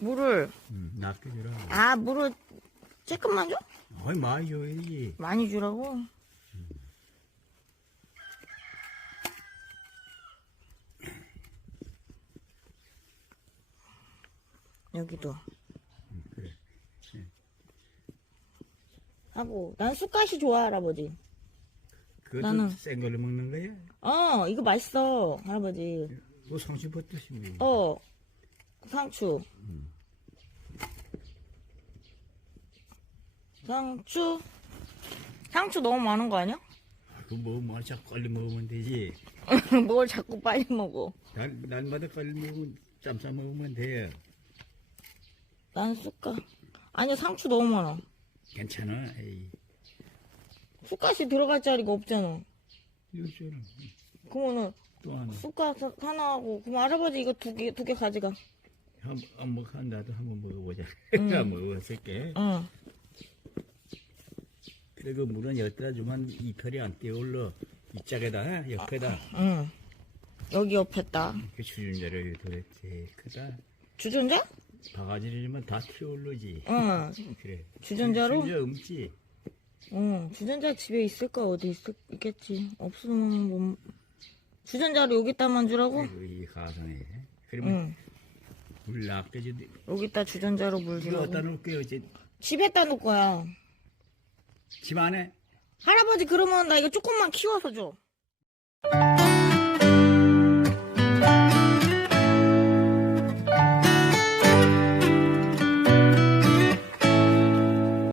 물을 음, 낫게 주라. 아 물을 조금만 줘? 어이, 많이 줘야지. 많이 주라고? 여기도 그래. 하고 난 쑥갓이 좋아 할아버지 그것도 나는- 센 걸로 먹는 거야? 어 이거 맛있어 할아버지 뭐 성심버섯이 뭐. 어 상추 상추 상추 너무 많은 거 아니야? 그 먹으면 자꾸 빨리 먹으면 되지. 뭘 자꾸 빨리 먹어 날, 날마다 빨리 먹으면 짬싸 먹으면 돼. 난 쑥갓 아니 상추 너무 많아 괜찮아. 에이. 쑥갓이 들어갈 자리가 없잖아 이거. 그러면은 또 하나. 쑥갓 하나 하고 그럼 할아버지 이거 두 개 두 개 가져가 한, 한, 먹, 한, 나도 한번 먹어보자. 음. 나 먹었을게. 응 그래, 그 물은 여기다 주면 이편이 안 뛰어올라. 이 짝에다, 옆에다. 응. 여기 옆에다 그 주전자를 도대체 크다. 주전자? 바가지를 주면 다 튀어올르지. 응 그래. 주전자로? 주전자 없지. 응 주전자 집에 있을까 어디 있, 있겠지 없으면 뭐 주전자를 여기다만 주라고? 그리고 이 가성에. 그러면 응 물 낚여주지. 여기다 주전자로 물 이거 주라고 어디다 놓을게요. 이제 집에다 놓을 거야 집 안에? 할아버지 그러면 나 이거 조금만 키워서 줘